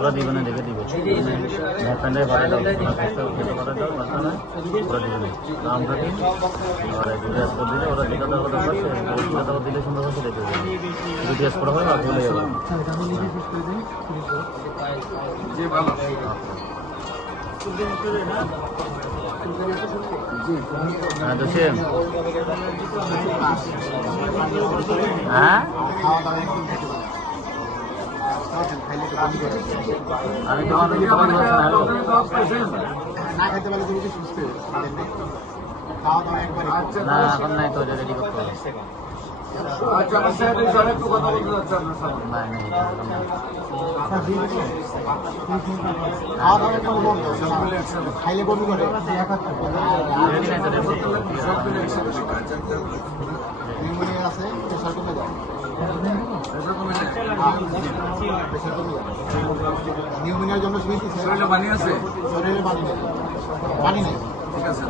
ওরা দিবে না, দেখে দিবে প্যান্ডাই ভরে দাও, খেতে ভরে দাও, মাঝখানে ওরা দিবে না। আমরা দিন আর রিচার্জ করে দিলে ওরা যেটা দেওয়া দরকার সেটা দিলে সুন্দর হচ্ছে দেখে দেবে। রিচার্জ করা হয় আর ভুলে যাবে। হ্যাঁ জসিম, হ্যাঁ আমি তোমার না এখন নাই তো, রেডি করতে হবে। খাইলে কবি করে আছে প্রেশার কমে যায়, নিউমোনিয়ার জন্য শরীরে পানি আছে, শরীরে পানি নেই, পানি নেই। ঠিক আছে।